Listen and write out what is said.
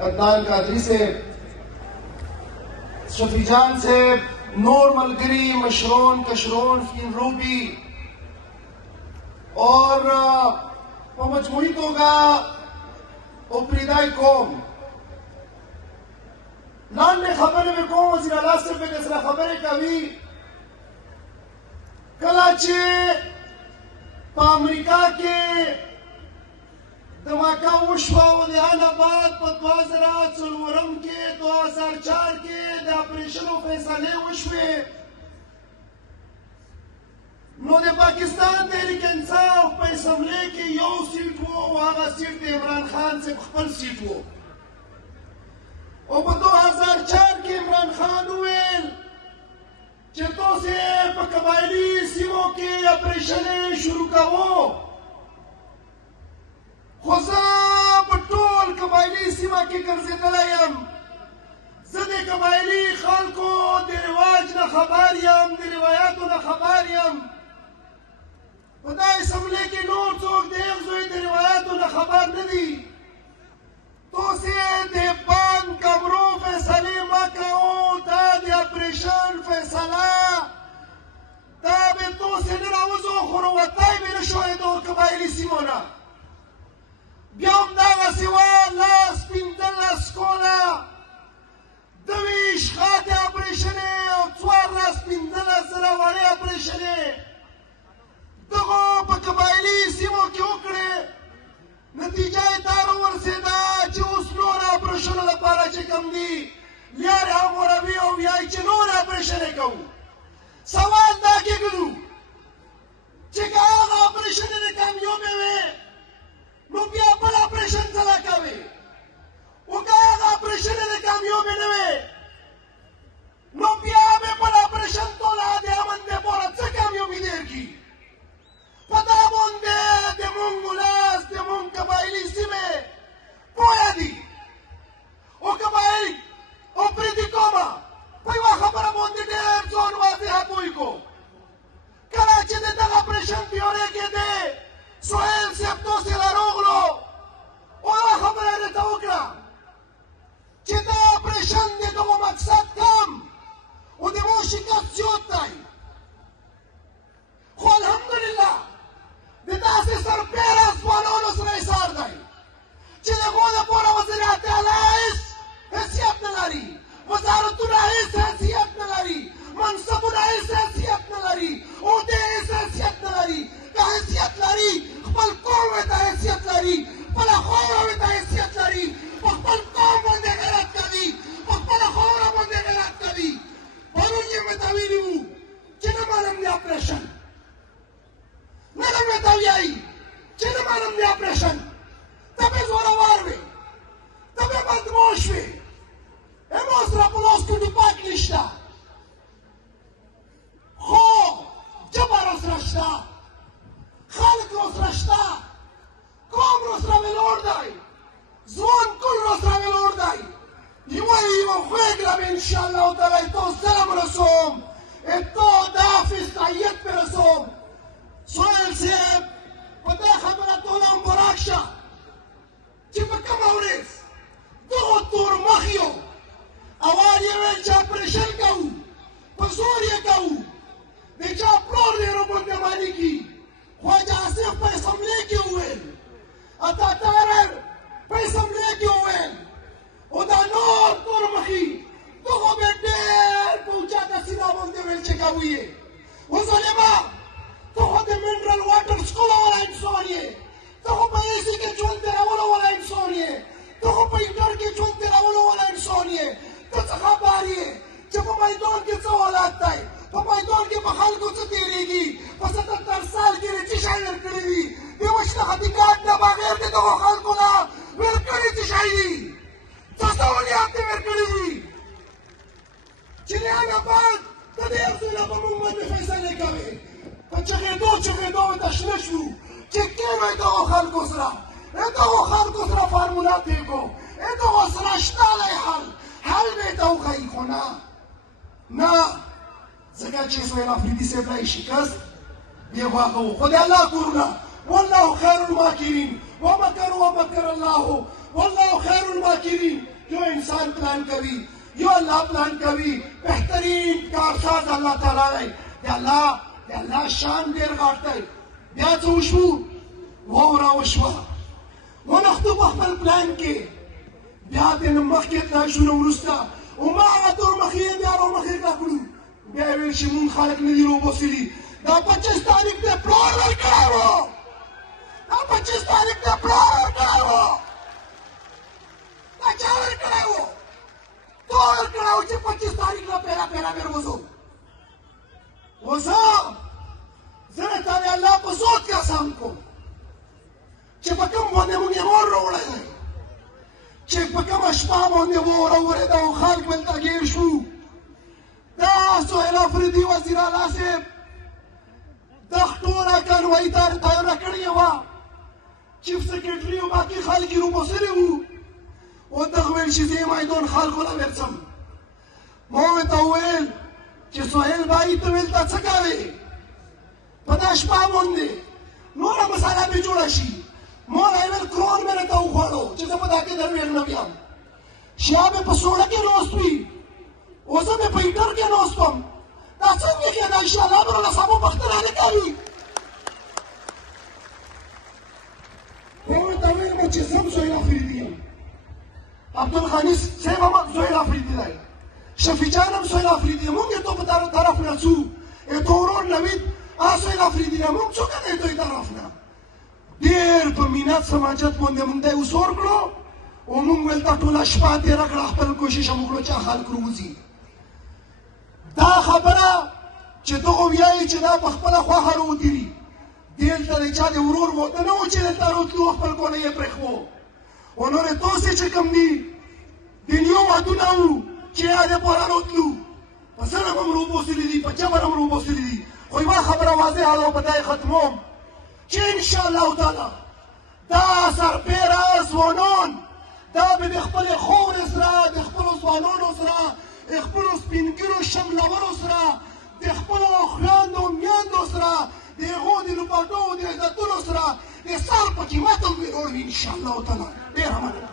عدنان قادری صاحب، شفیع جان صاحب، نور ملګري مشرون کشرون فین روبي اور په مجموعي توګه اوپریدای قوم لاندې خبرې مې کوم. وزیر اعلی صاحب مې سره خبرې کوي کله چې په امریکا کې دھماکہ وشوه او د هغه بعد په 2004 کې 2004 کې د اپریشنو فیصلې وشوې، نو د پاکستان تحریک انصاف په اسمبلی کې یو سیټ و او هغه سیټ د عمران خان صاحب خپل سیټ و، او په 2004 کې عمران خان وویل چې تاسې په قبایلي سیمو کې اپریشنې شروع کوو، خو زه په ټول قبایلي سیمه کې ګرځېدلی یم، زه د قبایلي خلکو د رواج نه خبر یم، د روایاتو نه خبر یم. په دا اسمبلی کې نور څوک د هغوی د روایاتو نه خبر نه دي. تاسې د بند کمرو فیصلې مه کوو، دا د اپریشن فیصله دا به تاسې ننوځو خو روتی به نه شوی د قبایلي سیمو نه. بیا همدغسې وه 15 کاله 22 خاطې اپریشنې او 15,000 وړې اپریشنې دغو په قبایلي سیمو کې وکړې. نتیجه یې دا راورسېده چې اوس نور اپریشنو لپاره چې کوم دي لیارې هموروي او وایي چې نور اپریشنې کوو. سوال دا کېږدو چې که هغه اپریشنې د کامیابې وې نو بیا بل اپریشن ځله کوي، او که هغه اپریشن د کامیابې نه وې نو بیا به بل اپریشن ټوله د امن دپاره څه کامیابي درکړي. په دا باندې د مونږ ولس د مونږ قبایلي سیمې پوهه دي، او قبایل او پرېږدي کومه په یوه خبره باندې ډېر ځان واضحه پوه کړو. کله چې د دغه اپریشن پیاوړی کېدی سهیل صاحب تاسې راغلو او یوه خبره یې راته وکړه چې دا اپریشن د دغو مقصد کم او د مو شکست زیات دی، خو الحمدلله د داسې سربیره ځوانانو سره ایثار دی چې د هغو دپاره وزارت اعلی هېڅ حیثیت نه لري، وزارتونه هېڅ حیثیت نه لري، منصبونه هېڅ حیثیت نه لري، عهدې هېڅ حیثیت نه لري. که حیثیت لري خپل قوم ورته حیثیت لري، خپله خاوره ورته حیثیت لري، په خپل قوم باندې غیرت کوي، په خپله خاوره باندې غیرت کوي. پرون یې ورته ویلي وو چې نه منم د اپریشن، نن هم ورته وایي چې نه منم د اپریشن. ته به زورور وې، ته به بدماش وې، امو سره په لاس کې ټوپک نشته، خو ژبه راسره شته، خلک راسره شته، قوم راسره ولاړ دی، ځوان کل راسره ولاړ دی. یوه خوږ به انشاءالله تعالی تا ظلم رسوم، تا د حافظ تایید پې رسوم. سهیل صاحب په دې خبره ټوله مبارک شه چې په کومه ورځ دغو تورمخیو اول یې ویل چې اپریشن کوو، په زور یې کوو، د چا پلار دی راباندې مالکي. خواجه آصف په اسمبلی کې وویل، اتاتارر په اسمبلی کې وویل، او دا نور تورمخي دغو به ډېر په اوچته سینه باندې ویل چې کوو یې. و ظالمه ته خو د منرل واټر څښلو والا انسان یې، ته خو په اې سي کې ژوند تېرولو والا انسان یې، ته خو په انټر کې ژوند تېرولو والا انسان یې. ته څه خبر یې چې په میدان کې څه حالت دی، په میدان کې په خلکو څه تېرېږي، په 77 سال کې یې څه شی ورکړي دي، د مشتخصي کارت نه بغیر د دغو خلکو نه ورکړي څه شی دي، څه سهولیات یې ورکړي دي چې د هغه بعد ته د یو ځای نه په موږ باندې فیصلې کوې. په چغېدو ورته شنه شو چې کېنئ دغو خلکو سره، دغو خلکو سره فارموله طی کړو، دغو سره شته دی حل به یې ته وښیي، خو نه ځکه چې سهیل افریدي صاحب لا یې شکست بې غوښه و. خو د الله کورونه والله خیر الماکرین ومکروا ومکر الله والله خیر الماکرین. یو انسان پلان کوي، یو الله پلان کوي. بهترین کارساز الله تعالی دی. د الله شان ډېر غټ دی. بیا څه وشو؟ واوره وشوه، ونښتو په خپل پلان کې. بیا ترې نه مخکې تلای شو، نه وروسته هماغه تور مخې یې بیا رامخې کړو. بیا یې ویل چې مونږ خلک نه دي راوباسلي. دا 25 تاریخ ته پلان ورکړی و، دا 25 تاریخ ته پلان ورکړی و. دا چا ورکړی و؟ تا ورکړی و چې 25 تاریخ نه پیره بېر وځو. اوس زه درته د الله په ذات قسم کوم چې په کوم باندې مونږ یې مور راوړی دی، چې په کومه شپه باندې واوره ورېده او خلک بلته ګیر شو. دا سهیل افریدي وزیر اعلی صاحب دغه ټوله کانوایي تیاره کړې وه. چیف سکرټري او باقي خلک یې راوباسلي وو. او دغه ویل چې زه یې میدان خلکو له ورځم. ما ورته وویل چې سهیل بھائی ته ویل ته څه کوې په دا شپه باندې نوره مسله مې جوړه شي. ما له ویل کرون مې راته وخوړو چې زه په دا کې دروېغ نه ویم. شیا مې په سوړه کې ناست وي او زه مې په هیټر کې ناست وم. دا څنګه کېده؟ انشاءالله به راله سبا پښتنه نه کوي. ما ورته ویل چې زه هم سهیل افریدي یم، عبدالغني صاحب هم سهیل افریدي دی، شفیع جان هم سهیل افریدي دی. مونږ یې تو په طرف نه ځو. تو ورور نوید سهیل افریدي دی، مونږ څوک دی دوی طرف نه. ډېر په مینت سماجت باندې مونږ ته یې وسور کړو او مونږ ویل دا ټوله شپه تېره کړه، خپل کوشش هم وکړو چې خلک راوځي. دا خبره چې دغه ویایي چې دا په خپله خوښه راودري، دلته د چا د ورور واده نه و چې دلته راتلو خپل کونه یې پرېښوو. او نورې تاسې چې کوم دي د نیو وادونه وو چې یا دپاره راتلو، په زړه به م راوباسلي دي، په جبر هم راوباسلي دي. خو یوه خبره واضحه ده او په دا یې ختموم چې انشاءالله تعالی دا سربیره ځوانان دا به د خپلې خاورې سره، د خپلو ځوانانو سره، د خپلو سپینږیرو شملورو سره، د خپلو خویندو میندو سره، د هغو د لوبډو د عزتونو سره د سر په قیمت هم ویروړوي انشاءالله تعالی. ډېره مننه.